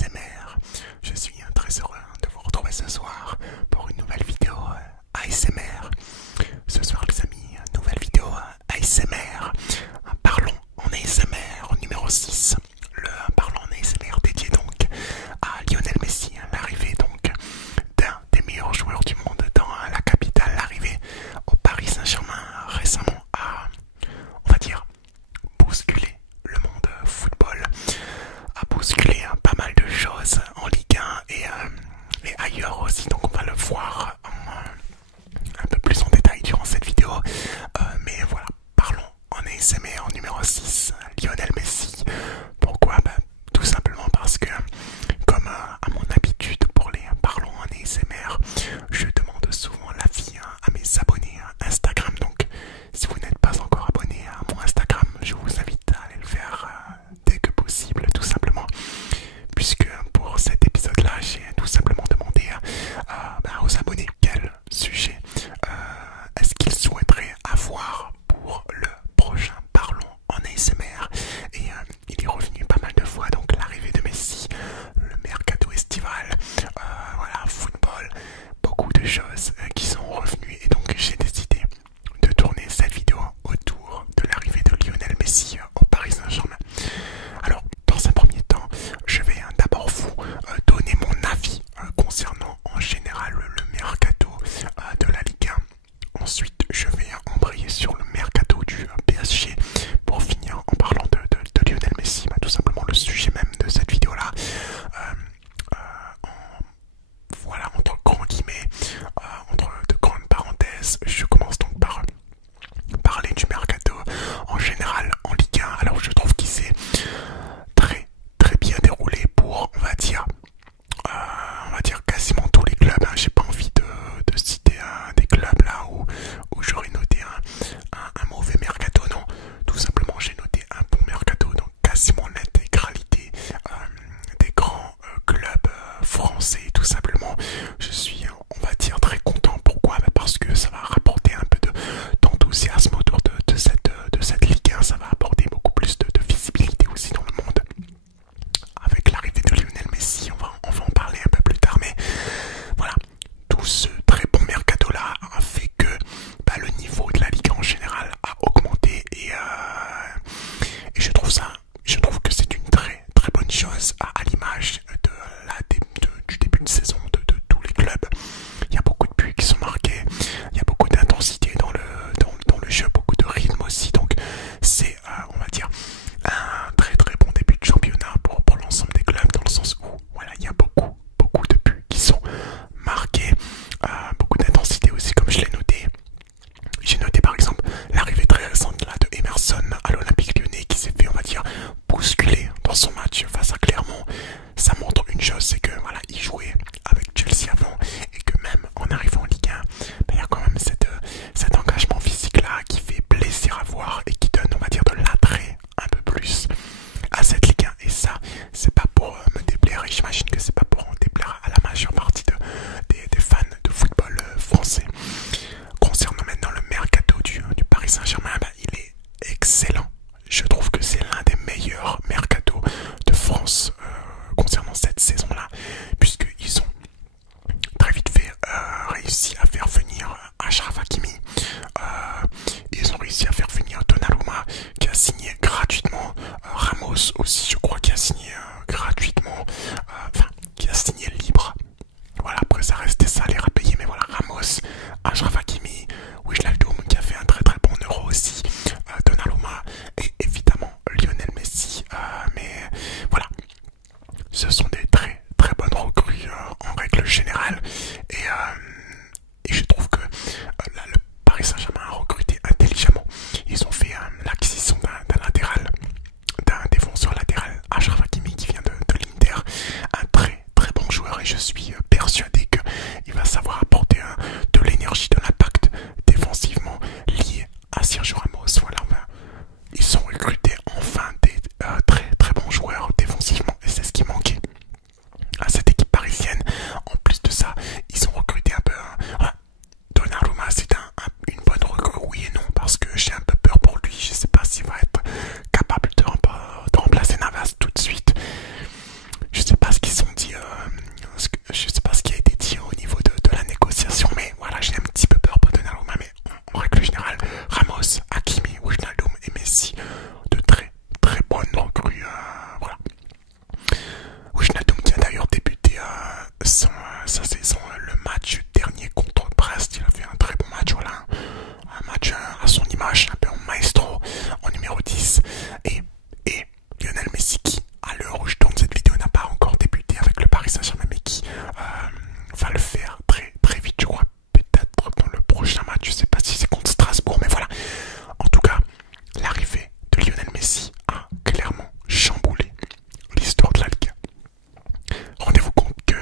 ASMR. Je suis très heureux de vous retrouver ce soir pour une nouvelle vidéo ASMR. Ce soir les amis, nouvelle vidéo ASMR. Parlons en ASMR numéro 6. Le Parlons en ASMR dédié donc à Lionel Messi, l'arrivée donc d'un des meilleurs joueurs du monde dans la capitale, l'arrivée au Paris Saint-Germain récemment a, on va dire, bousculé le monde football, a bousculé pas mal de choses en Ligue 1 et ailleurs aussi, donc on va le voir un peu plus en sa saison, le match dernier contre Brest, il a fait un très bon match, voilà. Un match à son image, un peu en maestro, en numéro 10. Et Lionel Messi qui, à l'heure où je tourne cette vidéo, n'a pas encore débuté avec le Paris Saint-Germain, mais qui va le faire très très vite, je crois, peut-être dans le prochain match, je sais pas si c'est contre Strasbourg, mais voilà. En tout cas, l'arrivée de Lionel Messi a clairement chamboulé l'histoire de la Ligue. Rendez-vous compte que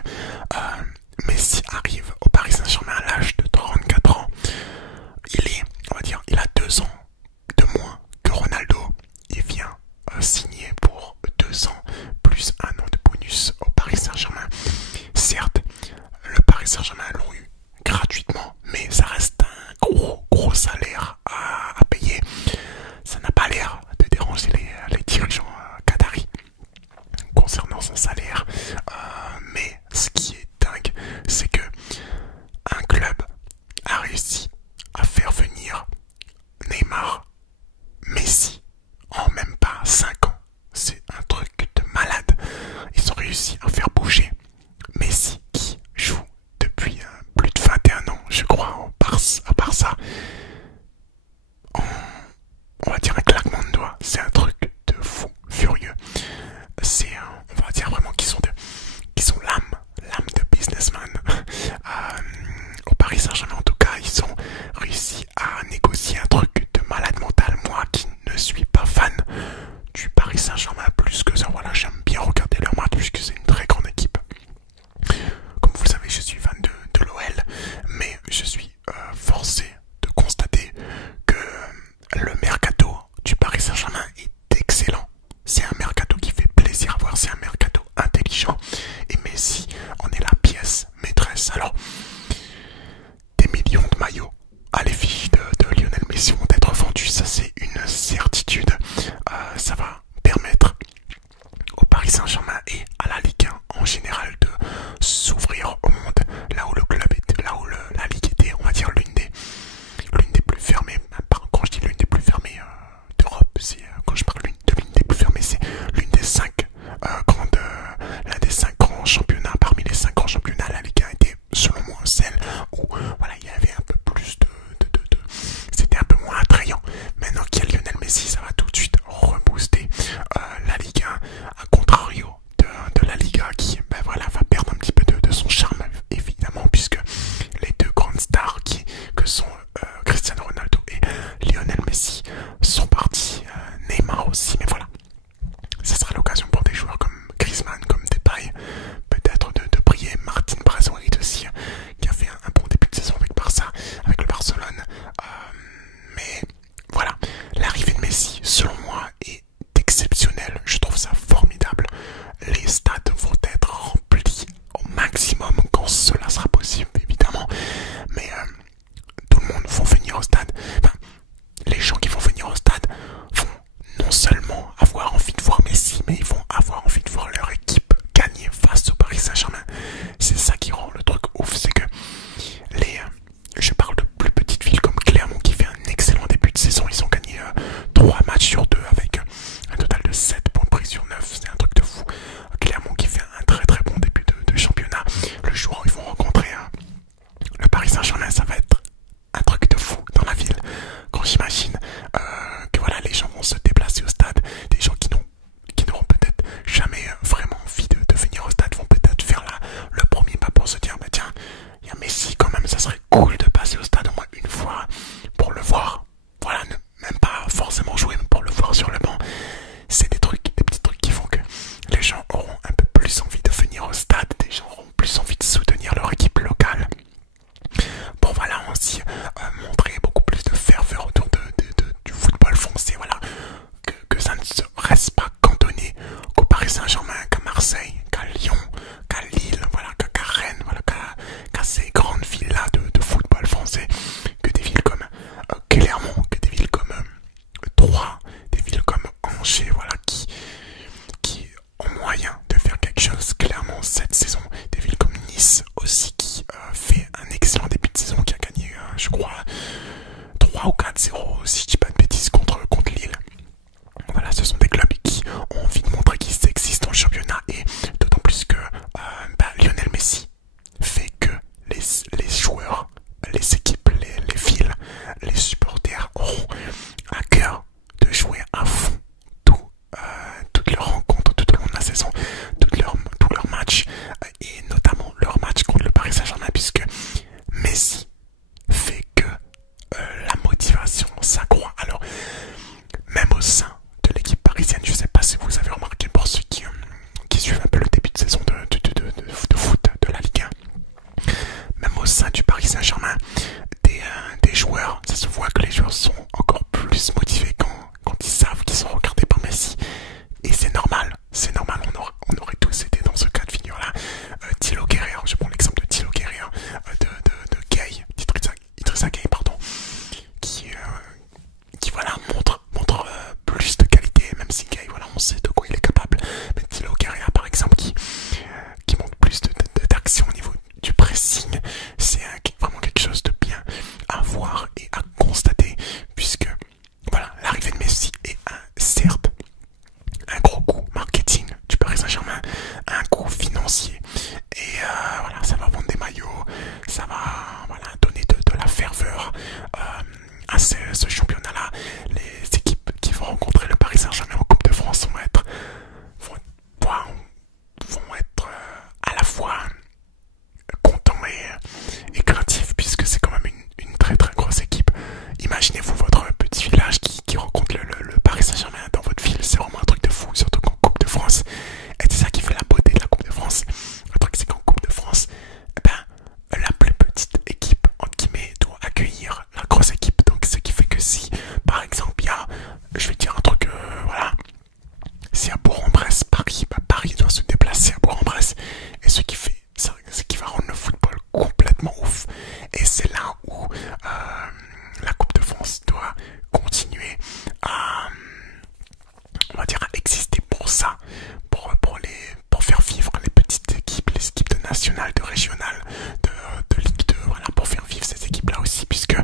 nationale, de régionale, de Ligue 2, voilà, pour faire vivre ces équipes-là aussi, puisque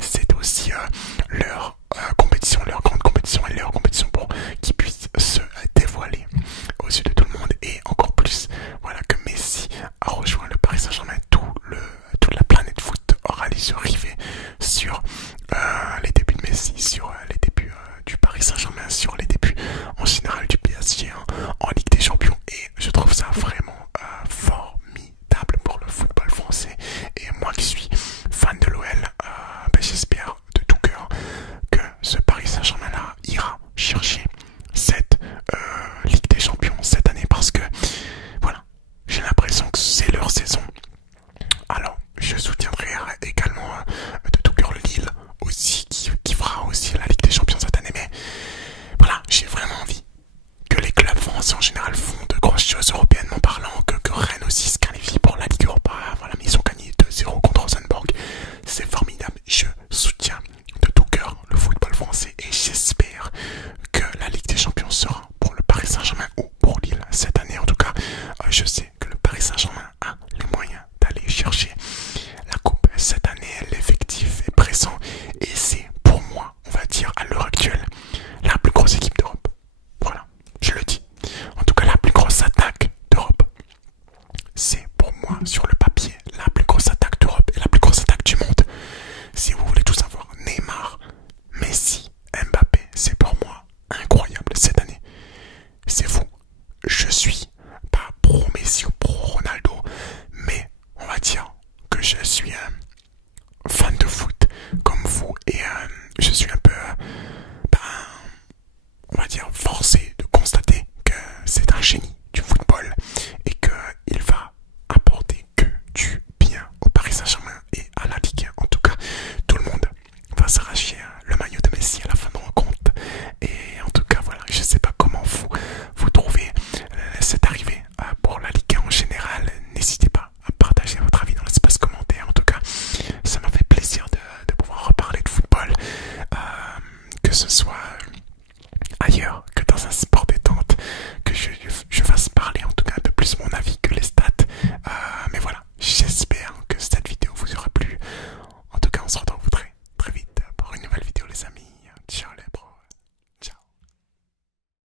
c'est aussi leur compétition, leur grande compétition et leur compétition pour qu'ils puissent se dévoiler aux yeux de tout le monde. Et encore plus, voilà, que Messi a rejoint le Paris Saint-Germain, toute la planète foot aura les yeux rivés sur les débuts de Messi, sur les débuts du Paris Saint-Germain, sur les débuts en général du PSG en Ligue des Champions. Et je trouve ça vraiment formidable pour le football français. Et moi qui suis fan de l'OL, j'espère de tout cœur que ce Paris Saint-Germain là ira chercher cette Ligue des Champions cette année, parce que voilà, j'ai l'impression que c'est leur saison. Alors je soutiendrai également de tout cœur Lille aussi, qui fera aussi la Ligue des Champions cette année. Mais voilà, j'ai vraiment envie que les clubs français en général font de grosses choses européennement parlant, que Rennes aussi se qualifie pour la Ligue Europa. Voilà, mais ils ont gagné 2-0 contre Rosenborg. C'est formidable. Je soutiens de tout cœur le football français et j'espère que la Ligue des Champions sera pour le Paris Saint-Germain ou pour Lille cette année. En tout cas, je sais que le Paris Saint-Germain a les moyens d'aller chercher la coupe cette année. L'effectif est pressant et c'est pour moi, on va dire à l'heure actuelle, la plus grosse équipe d'Europe. Voilà, je le dis. En tout cas, la plus grosse attaque d'Europe, c'est pour moi sur le